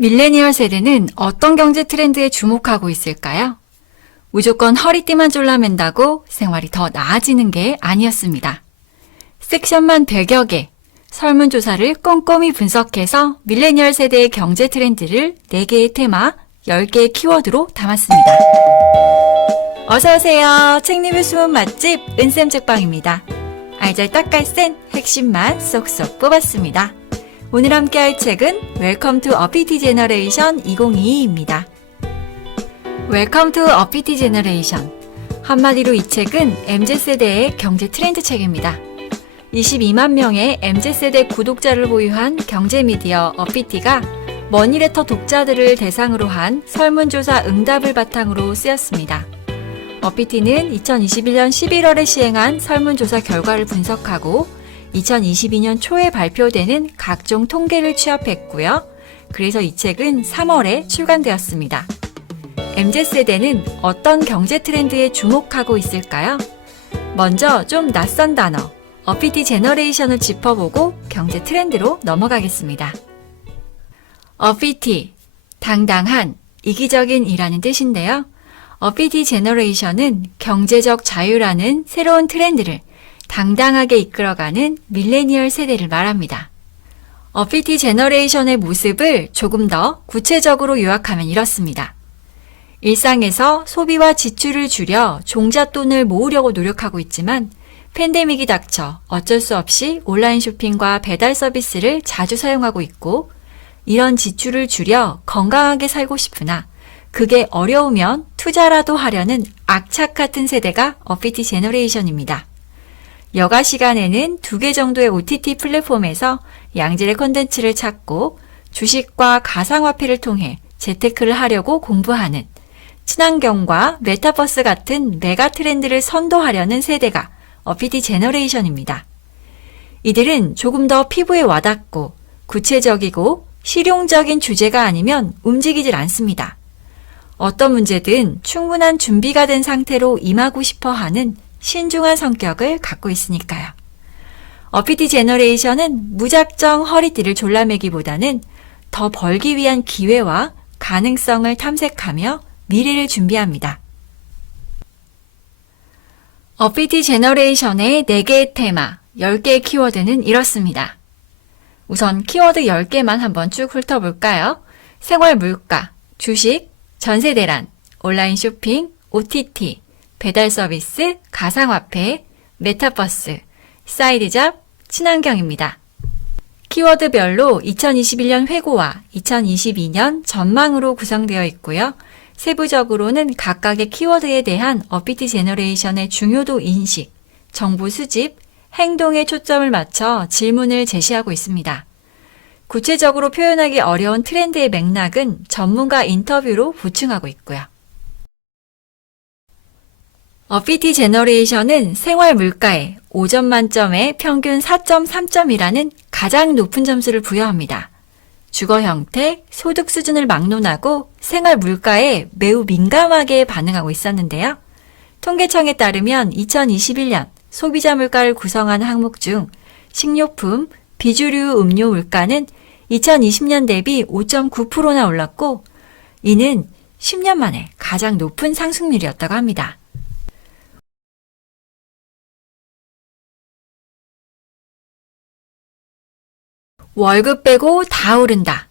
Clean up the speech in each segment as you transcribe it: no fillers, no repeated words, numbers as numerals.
밀레니얼 세대는 어떤 경제 트렌드에 주목하고 있을까요? 무조건 허리띠만 졸라맨다고 생활이 더 나아지는 게 아니었습니다. 섹션만 100여 개, 설문조사를 꼼꼼히 분석해서 밀레니얼 세대의 경제 트렌드를 4개의 테마, 10개의 키워드로 담았습니다. 어서오세요. 책 리뷰 숨은 맛집 은쌤 책방입니다. 알잘딱깔센 핵심만 쏙쏙 뽑았습니다. 오늘 함께할 책은 웰컴 투 어피티 제너레이션 2022입니다. 웰컴 투 어피티 제너레이션. 한마디로 이 책은 MZ세대의 경제 트렌드 책입니다. 22만 명의 MZ세대 구독자를 보유한 경제 미디어 어피티가 머니레터 독자들을 대상으로 한 설문조사 응답을 바탕으로 쓰였습니다. 어피티는 2021년 11월에 시행한 설문조사 결과를 분석하고 2022년 초에 발표되는 각종 통계를 취합했고요. 그래서 이 책은 3월에 출간되었습니다. MZ세대는 어떤 경제 트렌드에 주목하고 있을까요? 먼저 좀 낯선 단어, 어피티 제너레이션을 짚어보고 경제 트렌드로 넘어가겠습니다. 어피티, 당당한, 이기적인 이라는 뜻인데요. 어피티 제너레이션은 경제적 자유라는 새로운 트렌드를 당당하게 이끌어가는 밀레니얼 세대를 말합니다. 어피티 제너레이션의 모습을 조금 더 구체적으로 요약하면 이렇습니다. 일상에서 소비와 지출을 줄여 종잣돈을 모으려고 노력하고 있지만 팬데믹이 닥쳐 어쩔 수 없이 온라인 쇼핑과 배달 서비스를 자주 사용하고 있고 이런 지출을 줄여 건강하게 살고 싶으나 그게 어려우면 투자라도 하려는 악착 같은 세대가 어피티 제너레이션입니다. 여가 시간에는 2개 정도의 OTT 플랫폼에서 양질의 콘텐츠를 찾고 주식과 가상화폐를 통해 재테크를 하려고 공부하는 친환경과 메타버스 같은 메가 트렌드를 선도하려는 세대가 어피티 제너레이션입니다. 이들은 조금 더 피부에 와닿고 구체적이고 실용적인 주제가 아니면 움직이질 않습니다. 어떤 문제든 충분한 준비가 된 상태로 임하고 싶어 하는 신중한 성격을 갖고 있으니까요. 어피티 제너레이션은 무작정 허리띠를 졸라매기보다는 더 벌기 위한 기회와 가능성을 탐색하며 미래를 준비합니다. 어피티 제너레이션의 4개의 테마, 10개의 키워드는 이렇습니다. 우선 키워드 10개만 한번 쭉 훑어볼까요? 생활 물가, 주식, 전세 대란, 온라인 쇼핑, OTT, 배달 서비스, 가상화폐, 메타버스, 사이드 잡, 친환경입니다. 키워드별로 2021년 회고와 2022년 전망으로 구성되어 있고요. 세부적으로는 각각의 키워드에 대한 어피티 제너레이션의 중요도 인식, 정보 수집, 행동에 초점을 맞춰 질문을 제시하고 있습니다. 구체적으로 표현하기 어려운 트렌드의 맥락은 전문가 인터뷰로 보충하고 있고요. 어피티 제너레이션은 생활 물가에 5점 만점에 평균 4.3점이라는 가장 높은 점수를 부여합니다. 주거 형태, 소득 수준을 막론하고 생활 물가에 매우 민감하게 반응하고 있었는데요. 통계청에 따르면 2021년 소비자 물가를 구성하는 항목 중 식료품, 비주류 음료 물가는 2020년 대비 5.9%나 올랐고 이는 10년 만에 가장 높은 상승률이었다고 합니다. 월급 빼고 다 오른다.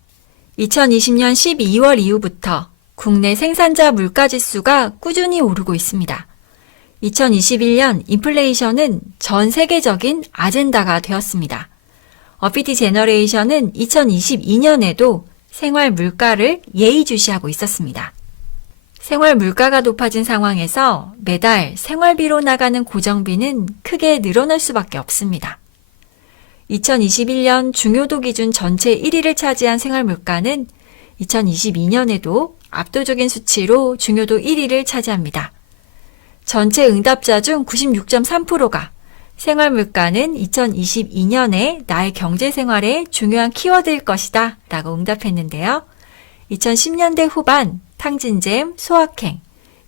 2020년 12월 이후부터 국내 생산자 물가지수가 꾸준히 오르고 있습니다. 2021년 인플레이션은 전 세계적인 아젠다가 되었습니다. 어피티 제너레이션은 2022년에도 생활 물가를 예의주시하고 있었습니다. 생활 물가가 높아진 상황에서 매달 생활비로 나가는 고정비는 크게 늘어날 수밖에 없습니다. 2021년 중요도 기준 전체 1위를 차지한 생활 물가는 2022년에도 압도적인 수치로 중요도 1위를 차지합니다. 전체 응답자 중 96.3%가 생활 물가는 2022년에 나의 경제 생활의 중요한 키워드일 것이다 라고 응답했는데요. 2010년대 후반 탕진잼, 소확행,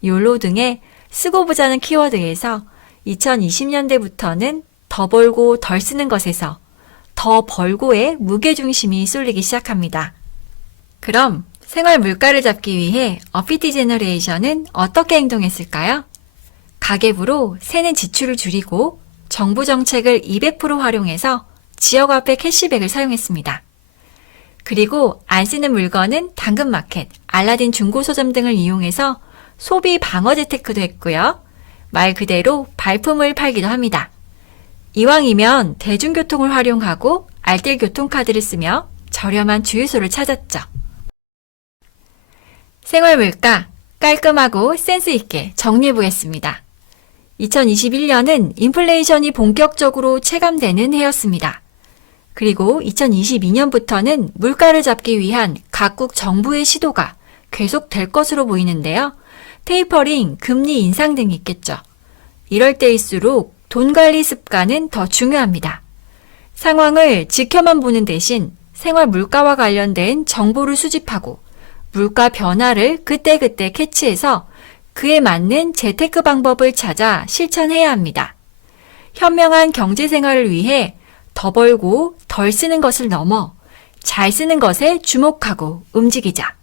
욜로 등의 쓰고 보자는 키워드에서 2020년대부터는 더 벌고 덜 쓰는 것에서 더 벌고의 무게중심이 쏠리기 시작합니다. 그럼 생활 물가를 잡기 위해 어피티 제너레이션은 어떻게 행동했을까요? 가계부로 세는 지출을 줄이고 정부 정책을 200% 활용해서 지역화폐 캐시백을 사용했습니다. 그리고 안 쓰는 물건은 당근마켓, 알라딘 중고서점 등을 이용해서 소비 방어 재테크도 했고요. 말 그대로 발품을 팔기도 합니다. 이왕이면 대중교통을 활용하고 알뜰 교통카드를 쓰며 저렴한 주유소를 찾았죠. 생활물가 깔끔하고 센스 있게 정리해보겠습니다. 2021년은 인플레이션이 본격적으로 체감되는 해였습니다. 그리고 2022년부터는 물가를 잡기 위한 각국 정부의 시도가 계속될 것으로 보이는데요. 테이퍼링, 금리 인상 등이 있겠죠. 이럴 때일수록 돈 관리 습관은 더 중요합니다. 상황을 지켜만 보는 대신 생활 물가와 관련된 정보를 수집하고 물가 변화를 그때그때 캐치해서 그에 맞는 재테크 방법을 찾아 실천해야 합니다. 현명한 경제 생활을 위해 더 벌고 덜 쓰는 것을 넘어 잘 쓰는 것에 주목하고 움직이자.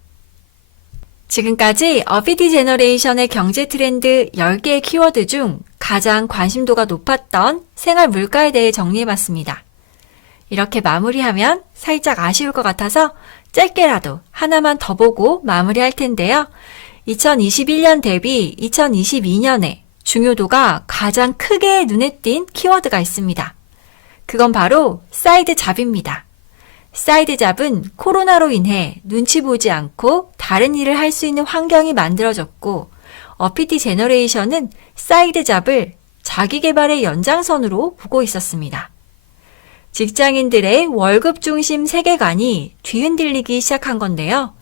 지금까지 어피티 제너레이션의 경제 트렌드 10개의 키워드 중 가장 관심도가 높았던 생활 물가에 대해 정리해봤습니다. 이렇게 마무리하면 살짝 아쉬울 것 같아서 짧게라도 하나만 더 보고 마무리할 텐데요. 2021년 대비 2022년에 중요도가 가장 크게 눈에 띈 키워드가 있습니다. 그건 바로 사이드 잡입니다. 사이드 잡은 코로나로 인해 눈치 보지 않고 다른 일을 할 수 있는 환경이 만들어졌고 어피티 제너레이션은 사이드 잡을 자기 개발의 연장선으로 보고 있었습니다. 직장인들의 월급 중심 세계관이 뒤흔들리기 시작한 건데요.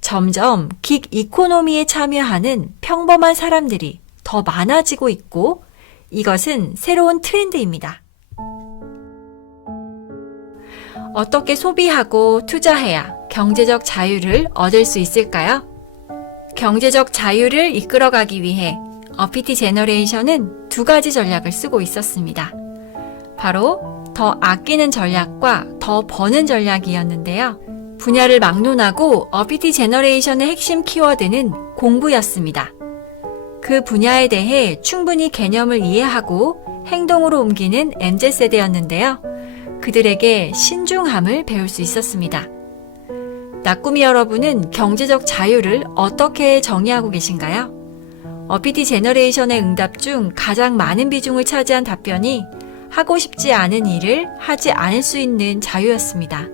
점점 긱 이코노미에 참여하는 평범한 사람들이 더 많아지고 있고 이것은 새로운 트렌드입니다. 어떻게 소비하고 투자해야 경제적 자유를 얻을 수 있을까요? 경제적 자유를 이끌어가기 위해 어피티 제너레이션은 두 가지 전략을 쓰고 있었습니다. 바로 더 아끼는 전략과 더 버는 전략이었는데요. 분야를 막론하고 어피티 제너레이션의 핵심 키워드는 공부였습니다. 그 분야에 대해 충분히 개념을 이해하고 행동으로 옮기는 MZ세대였는데요. 그들에게 신중함을 배울 수 있었습니다. 낙구미 여러분은 경제적 자유를 어떻게 정의하고 계신가요? 어피티 제너레이션의 응답 중 가장 많은 비중을 차지한 답변이 하고 싶지 않은 일을 하지 않을 수 있는 자유였습니다.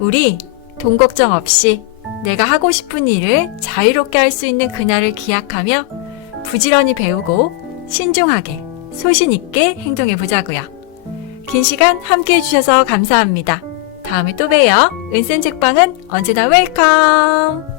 우리 돈 걱정 없이 내가 하고 싶은 일을 자유롭게 할 수 있는 그날을 기약하며 부지런히 배우고 신중하게 소신 있게 행동해 보자고요. 긴 시간 함께 해주셔서 감사합니다. 다음에 또 봬요. 은쌤 책방은 언제나 웰컴!